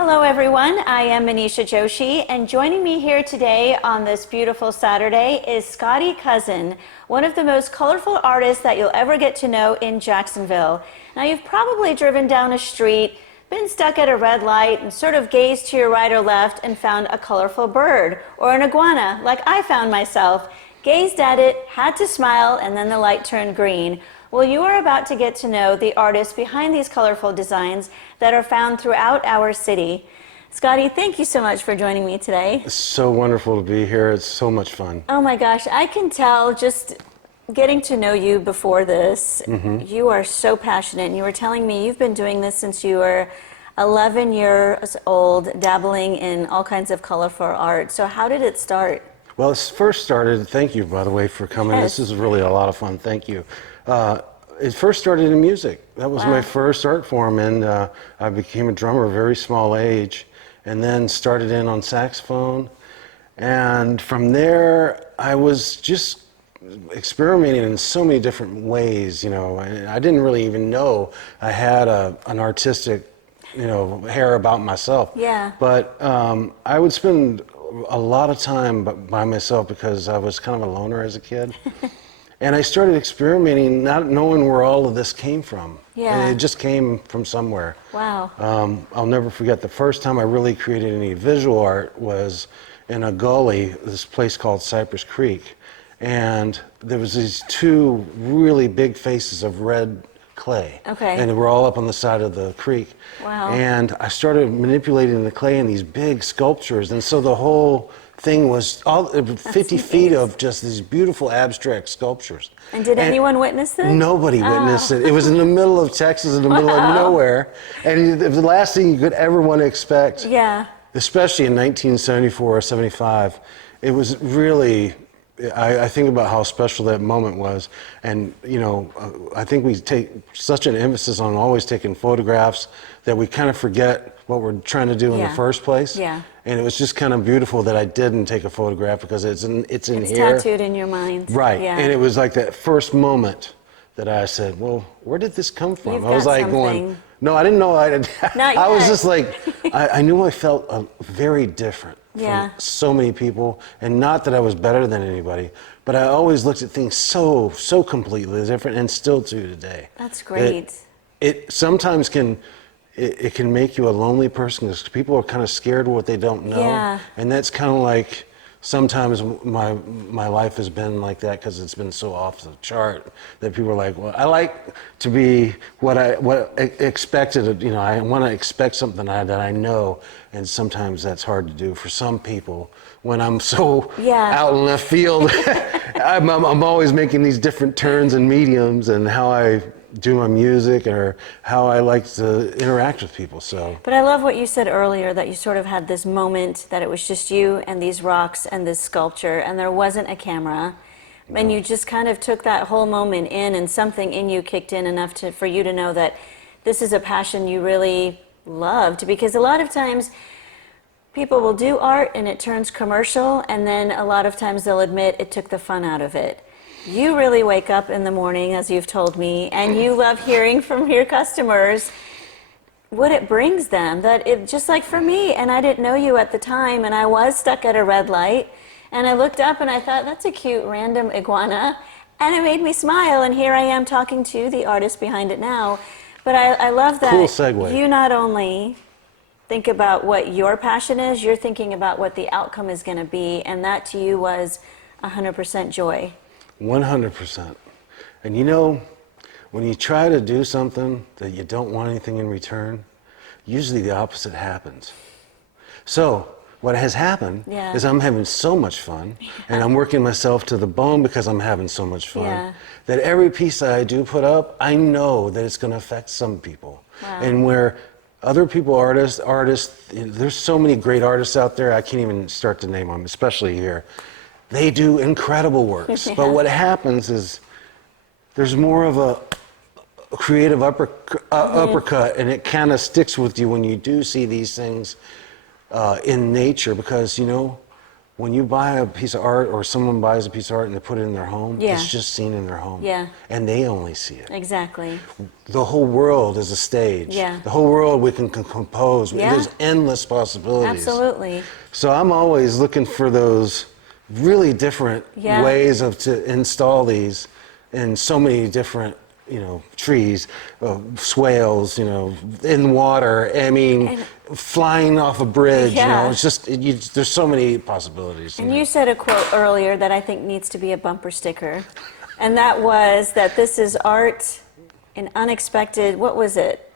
Hello everyone, I am Manisha Joshi, and joining me here today on this beautiful Saturday is Scotie Cousin, one of the most colorful artists that you'll ever get to know in Jacksonville. Now you've probably driven down a street, been stuck at a red light, and sort of gazed to your right or left and found a colorful bird, or an iguana, like I found myself, gazed at it, had to smile, and then the light turned green. Well, you are about to get to know the artists behind these colorful designs that are found throughout our city. Scotie, thank you so much for joining me today. It's so wonderful to be here. It's so much fun. Oh my gosh, I can tell just getting to know you before this, you are so passionate. And you were telling me you've been doing this since you were 11 years old, dabbling in all kinds of colorful art. So how did it start? Well, it first started, thank you, by the way, for coming. Yes. This is really a lot of fun. Thank you. It first started in music. That was my first art form, and I became a drummer at a very small age, and then started in on saxophone. And from there, I was just experimenting in so many different ways, you know. I didn't really even know I had an artistic, hair about myself. Yeah. But I would spend a lot of time by myself because I was kind of a loner as a kid. And I started experimenting, not knowing where all of this came from. Yeah. And it just came from somewhere. Wow. I'll never forget the first time I really created any visual art was in a gully, this place called Cypress Creek. And there was these two really big faces of red clay. Okay. And they were all up on the side of the creek. Wow. And I started manipulating the clay in these big sculptures. And so the whole thing was all 50 feet of just these beautiful abstract sculptures. And did anyone witness this? Nobody witnessed it. It was in the middle of Texas, in the middle of nowhere. And it was the last thing you could ever want to expect. Yeah. Especially in 1974 or 75. It was really, I think about how special that moment was. And, I think we take such an emphasis on always taking photographs that we kind of forget what we're trying to do in the first place. Yeah. And it was just kind of beautiful that I didn't take a photograph because it's in It's here. tattooed in your mind. Right. Yeah. And it was like that first moment that I said, well, where did this come from? You've I was got like something. going, no, I didn't know I did. Not I was yet. just like, I knew I felt very different from so many people. And not that I was better than anybody, but I always looked at things so completely different, and still do today. That's great. It sometimes can make you a lonely person because people are kind of scared of what they don't know. Yeah. And that's kind of like sometimes my life has been like that because it's been so off the chart that people are like, well, I like to be what expected. I want to expect something that I know, and sometimes that's hard to do for some people. When I'm so out in left field, I'm always making these different turns and mediums and how I do my music or how I like to interact with people. But I love what you said earlier, that you sort of had this moment that it was just you and these rocks and this sculpture, and there wasn't a camera. No. And you just kind of took that whole moment in, and something in you kicked in enough for you to know that this is a passion you really loved. Because a lot of times people will do art and it turns commercial, and then a lot of times they'll admit it took the fun out of it. You really wake up in the morning, as you've told me, and you love hearing from your customers what it brings them. That it, just like for me, and I didn't know you at the time, and I was stuck at a red light, and I looked up and I thought, that's a cute random iguana, and it made me smile, and here I am talking to the artist behind it now. But I love that cool segue. You not only think about what your passion is, you're thinking about what the outcome is going to be, and that to you was 100% joy. 100%. And when you try to do something that you don't want anything in return, usually the opposite happens. So what has happened is I'm having so much fun, and I'm working myself to the bone because I'm having so much fun, that every piece that I do put up, I know that it's going to affect some people. Wow. And where other people, artists, there's so many great artists out there, I can't even start to name them, especially here. They do incredible works, but what happens is there's more of a creative uppercut, and it kind of sticks with you when you do see these things in nature, because when you buy a piece of art or someone buys a piece of art and they put it in their home, Yeah. it's just seen in their home. Yeah. And they only see it. Exactly. The whole world is a stage. Yeah. The whole world we can compose. Yeah. There's endless possibilities. Absolutely. So I'm always looking for those really different Yeah. ways to install these in so many different, trees, swales, in water. I mean, flying off a bridge. Yeah. It's just there's so many possibilities. And you said a quote earlier that I think needs to be a bumper sticker, and that was that this is art in unexpected. What was it?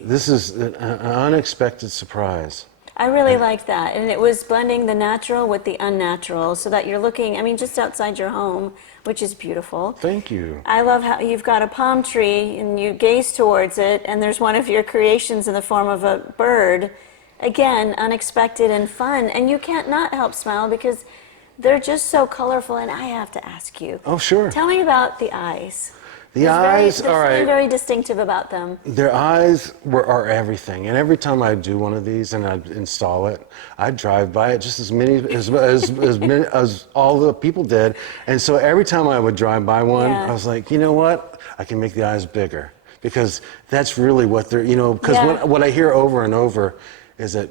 This is an unexpected surprise. I really like that, and it was blending the natural with the unnatural, so that you're looking. I mean, just outside your home, which is beautiful. Thank you. I love how you've got a palm tree and you gaze towards it, and there's one of your creations in the form of a bird. Again, unexpected and fun, and you can't not help smile because they're just so colorful. And I have to ask you. Oh, sure. Tell me about the eyes. The eyes, there's all right. something very distinctive about them. Their eyes are everything, and every time I do one of these and I install it, I drive by it just as many as all the people did, and so every time I would drive by one, Yeah. I was like, you know what? I can make the eyes bigger because that's really what they're, because Yeah. what I hear over and over is that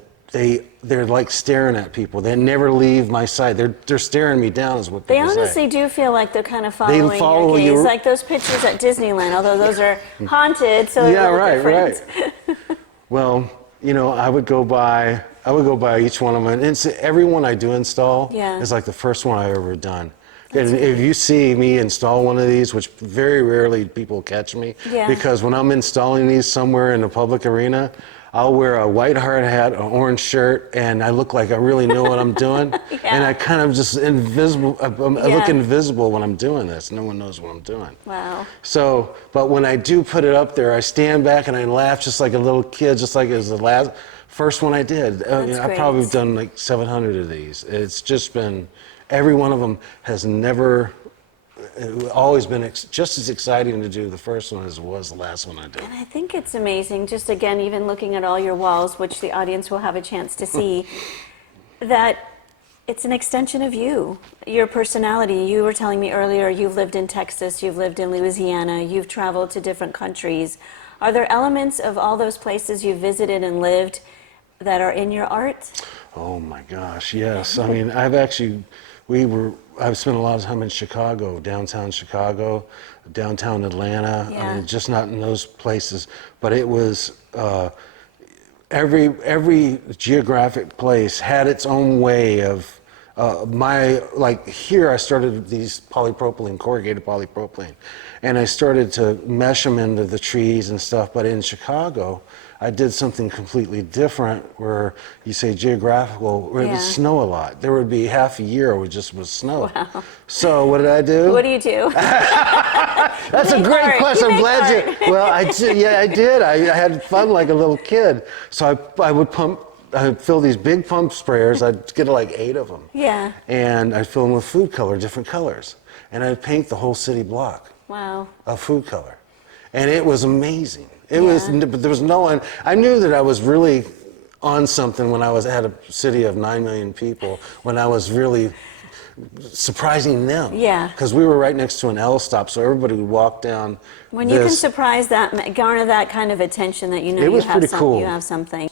they're like staring at people. They never leave my sight. They're staring me down, is what They people say. honestly do feel like they're kind of following follow your gaze, you. like those pictures at Disneyland, although those are haunted, so Yeah, they're right, different. right. Well, I would go by each one of them, and every one I do install Yeah. is like the first one I ever done. And if you see me install one of these, which very rarely people catch me, Yeah. because when I'm installing these somewhere in a public arena, I'll wear a white hard hat, an orange shirt, and I look like I really know what I'm doing. And I kind of just invisible. I look Yeah. invisible when I'm doing this. No one knows what I'm doing. Wow. So, but when I do put it up there, I stand back and I laugh just like a little kid, just like it was the first one I did. I've probably great. done like 700 of these. It's just been, every one of them has always been just as exciting to do the first one as it was the last one I did. And I think it's amazing, just again, even looking at all your walls, which the audience will have a chance to see, that it's an extension of you, your personality. You were telling me earlier you've lived in Texas, you've lived in Louisiana, you've traveled to different countries. Are there elements of all those places you've visited and lived that are in your art? Oh my gosh, yes. I mean, I've spent a lot of time in Chicago, downtown Atlanta. Yeah. I mean, just not in those places, but it was every geographic place had its own way of here I started these corrugated polypropylene, and I started to mesh them into the trees and stuff. But in Chicago, I did something completely different where you say geographical, where it would Yeah. snow a lot. There would be half a year where it just was snow. Wow. So what did I do? What do you do? That's a Make great art. question. You I'm make glad art. you. Well, I did. Yeah, I did. I had fun like a little kid. So I'd fill these big pump sprayers. I'd get like 8 of them. Yeah. And I'd fill them with food color, different colors, and I'd paint the whole city block Wow. of food color, and it was amazing. But there was no one. I knew that I was really on something when I had a city of 9 million people. When I was really surprising them. Yeah. Because we were right next to an L stop, so everybody would walk down. When you can surprise that, garner that kind of attention that you know It was you have pretty cool. you have something.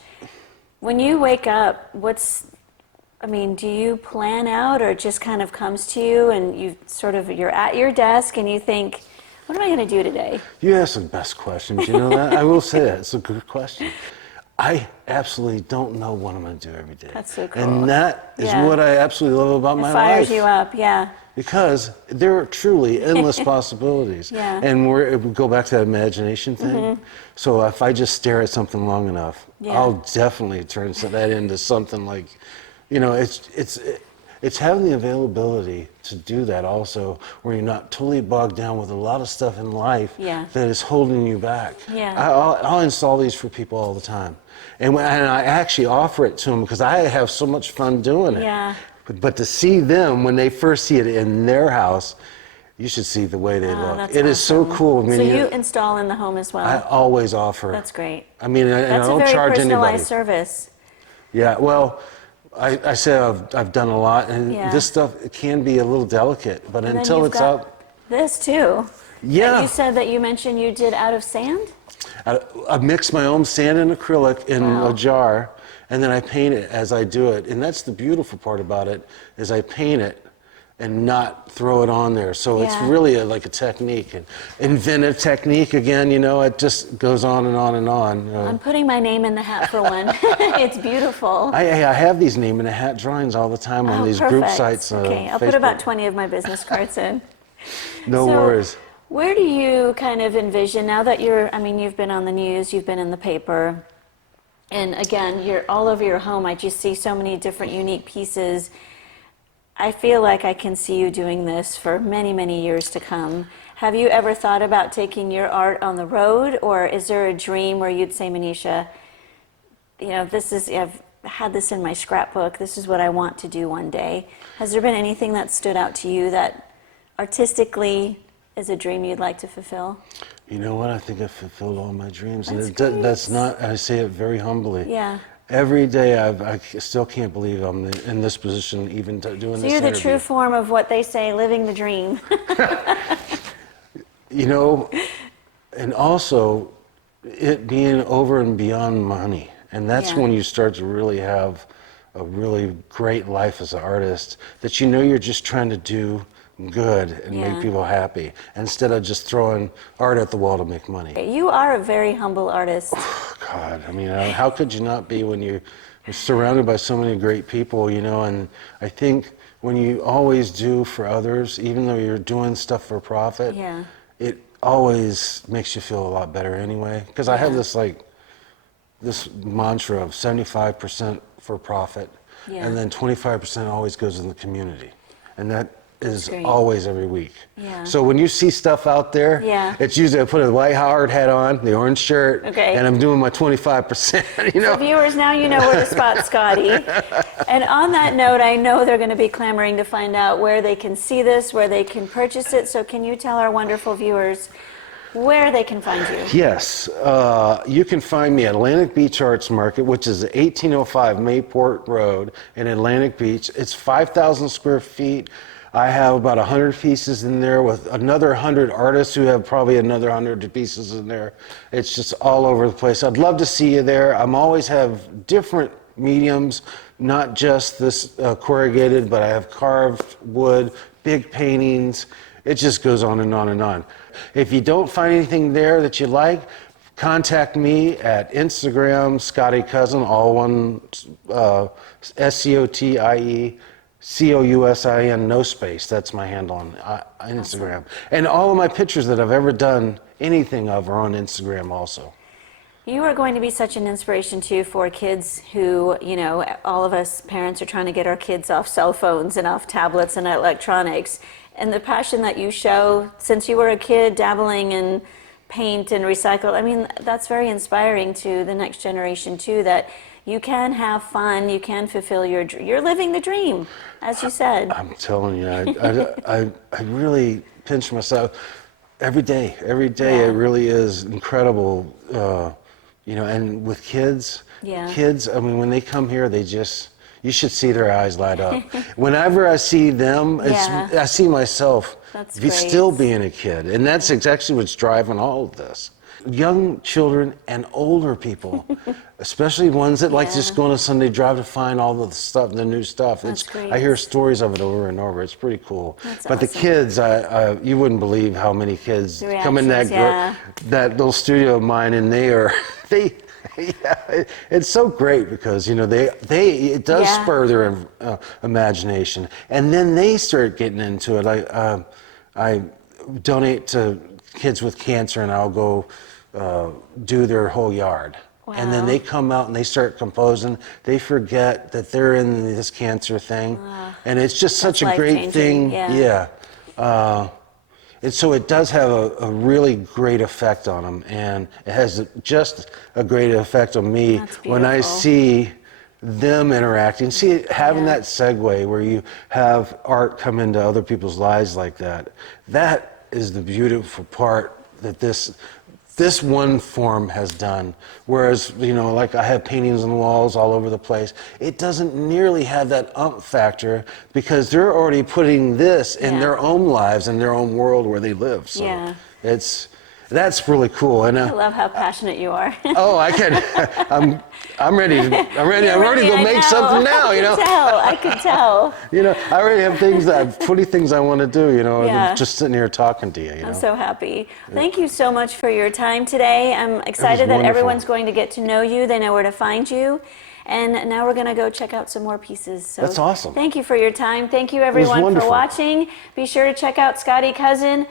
When you wake up, do you plan out, or it just kind of comes to you and you're at your desk and you think, what am I going to do today? You ask the best questions, you know that? I will say that. It's a good question. I absolutely don't know what I'm going to do every day. That's so cool. And that is Yeah. what I absolutely love about my It life. fires you up, yeah. Because there are truly endless possibilities. Yeah. And we go back to that imagination thing. So if I just stare at something long enough, Yeah. I'll definitely turn that into something like, it's having the availability to do that also, where you're not totally bogged down with a lot of stuff in life Yeah. that is holding you back. Yeah. I'll install these for people all the time. And I actually offer it to them because I have so much fun doing it. Yeah. But to see them when they first see it in their house, you should see the way they Oh, look. that's It is so awesome. cool. I mean, So you install in the home as well? I always offer. That's great. I mean, I That's a don't very charge personalized anybody. service. Yeah, well, I say I've done a lot, and Yeah. this stuff it can be a little delicate, but And then until you've it's got out, this too. yeah. That you said that you mentioned you did out of sand? I mix my own sand and acrylic in Wow. a jar, and then I paint it as I do it. And that's the beautiful part about it, is I paint it and not throw it on there. So it's Yeah. really like a technique, an inventive technique again, it just goes on and on and on. I'm putting my name in the hat for one. It's beautiful. I have these name in a hat drawings all the time on Oh, these perfect. group sites. Okay, I'll Facebook. put about 20 of my business cards in. No So, worries. where do you kind of envision, now that you've been on the news, you've been in the paper, and again, you're all over your home, I just see so many different unique pieces. I feel like I can see you doing this for many, many years to come. Have you ever thought about taking your art on the road, or is there a dream where you'd say, Manisha, I've had this in my scrapbook, this is what I want to do one day. Has there been anything that stood out to you that artistically is a dream you'd like to fulfill? You know what? I think I fulfilled all my dreams, That's and great. that's not. I say it very humbly. Yeah. Every day, I still can't believe I'm in this position, even doing So this you're the interview. true form of what they say, living the dream. And also, it being over and beyond money, and that's Yeah. when you start to really have a really great life as an artist. That you're just trying to do good and Yeah. make people happy, instead of just throwing art at the wall to make money. You are a very humble artist. God, I mean, how could you not be when you're surrounded by so many great people, and I think when you always do for others, even though you're doing stuff for profit, Yeah. it always makes you feel a lot better anyway. Because I have Yeah. this mantra of 75% for profit, Yeah. and then 25% always goes in the community. And that is great. always every week. Yeah. So when you see stuff out there, Yeah. it's usually I put a white hard hat on, the orange shirt, Okay. and I'm doing my 25%, So viewers, now you know where to spot Scottie. And on that note, I know they're going to be clamoring to find out where they can see this, where they can purchase it. So can you tell our wonderful viewers where they can find you? Yes, you can find me at Atlantic Beach Arts Market, which is 1805 Mayport Road in Atlantic Beach. It's 5,000 square feet. I have about 100 pieces in there with another 100 artists who have probably another 100 pieces in there. It's just all over the place. I'd love to see you there. I'm always have different mediums, not just this corrugated, but I have carved wood, big paintings. It just goes on and on and on. If you don't find anything there that you like, contact me at Instagram, Scotie Cousin, all one, SCOTIE, no space. That's my handle on Instagram. And all of my pictures that I've ever done anything of are on Instagram also. You are going to be such an inspiration too for kids who, all of us parents are trying to get our kids off cell phones and off tablets and electronics. And the passion that you show since you were a kid dabbling in paint and recycle, I mean, that's very inspiring to the next generation too, that you can have fun, you can fulfill you're living the dream, as you said. I'm telling you, I really pinch myself every day. Every day Yeah. it really is incredible. And with kids, Yeah. I mean, when they come here, you should see their eyes light up. Whenever I see them, Yeah. I see myself That's still great. being a kid. And that's exactly what's driving all of this. Young children and older people, especially ones that like Yeah. just going on Sunday drive to find all the stuff, the new stuff. That's great. I hear stories of it over and over. It's pretty cool. That's but the awesome. kids, you wouldn't believe how many kids The come in reactions, yeah. that little studio of mine, and yeah, it's so great because it does Yeah. spur their imagination, and then they start getting into it. I donate to kids with cancer, and I'll go do their whole yard. And then Wow. they come out and they start composing. They forget that they're in this cancer thing, and it's just such a great life-changing, thing. yeah. And so it does have a really great effect on them, and it has just a great effect on me That's when I beautiful. see them interacting. See, having Yeah. that segue where you have art come into other people's lives like that, that is the beautiful part that this this one form has done. Whereas, you know, like I have paintings on the walls all over the place. It doesn't nearly have that factor because they're already putting this in their own lives and their own world where they live. So that's really cool. And I love how passionate you are. oh, I can. I'm ready. I'm ready to go make something now. You know. I could tell. You know, I already have 20 things I want to do. You know, just sitting here talking to you. You know. I'm so happy. Thank you so much for your time today. I'm excited that everyone's going to get to know you. They know where to find you. And now we're going to go check out some more pieces. So that's awesome. Thank you for your time. Thank you, everyone, for watching. Be sure to check out Scotie Cousin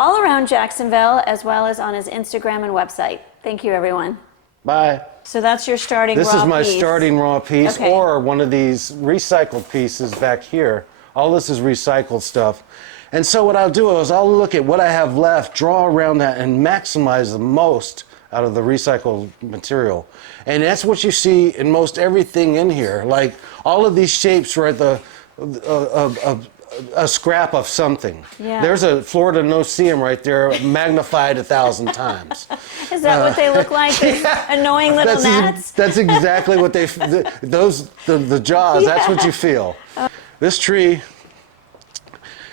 all around Jacksonville, as well as on his Instagram and website. Thank you, everyone. Bye. So that's your starting raw piece. This is my starting raw piece, okay. Or one of these recycled pieces back here. All this is recycled stuff. And so what I'll do is I'll look at what I have left, draw around that, and maximize the most out of the recycled material. And that's what you see in most everything in here. Like all of these shapes are at a scrap of something. Yeah. There's a Florida no-see-em right there, magnified 1,000 times. Is that what they look like? Annoying little gnats? That's exactly what the jaws, that's what you feel. This tree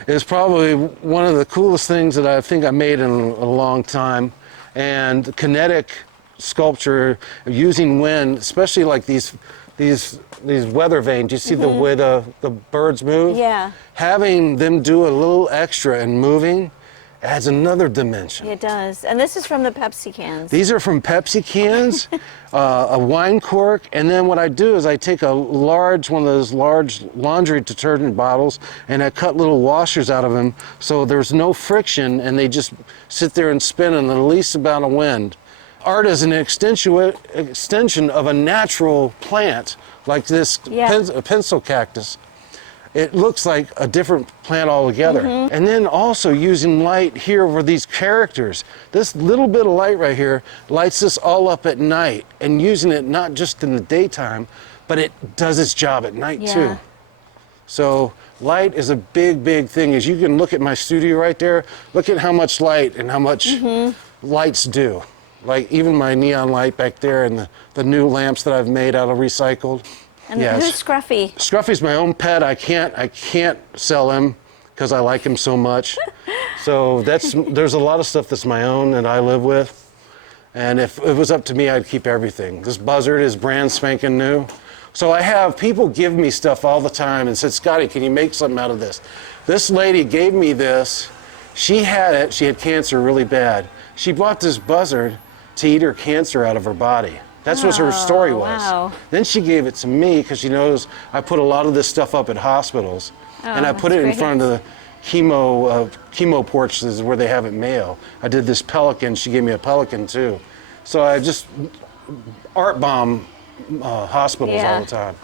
is probably one of the coolest things that I think I made in a long time. And kinetic sculpture using wind, especially like these weather vanes. You see the way the birds move? Yeah. Having them do a little extra and moving adds another dimension. It does. And this is from the Pepsi cans. These are from Pepsi cans, a wine cork, and then what I do is I take one of those large laundry detergent bottles, and I cut little washers out of them so there's no friction and they just sit there and spin in the least amount of wind. Art is an extension of a natural plant like this pencil cactus. It looks like a different plant altogether. And then also using light here over these characters. This little bit of light right here lights this all up at night, and using it not just in the daytime, but it does its job at night too. So light is a big, big thing. As you can look at my studio right there, look at how much light and how much lights do. Like even my neon light back there and the new lamps that I've made out of recycled. And who's Scruffy? Scruffy's my own pet. I can't sell him because I like him so much. So there's a lot of stuff that's my own that I live with. And if it was up to me, I'd keep everything. This buzzard is brand spanking new. So I have people give me stuff all the time and said, Scottie, can you make something out of this? This lady gave me this. She had it. She had cancer really bad. She bought this buzzard to eat her cancer out of her body. That's what her story was. Wow. Then she gave it to me because she knows I put a lot of this stuff up at hospitals. And I put it in front of the chemo porches where they have it Mayo. I did this pelican. She gave me a pelican too. So I just art bomb hospitals all the time.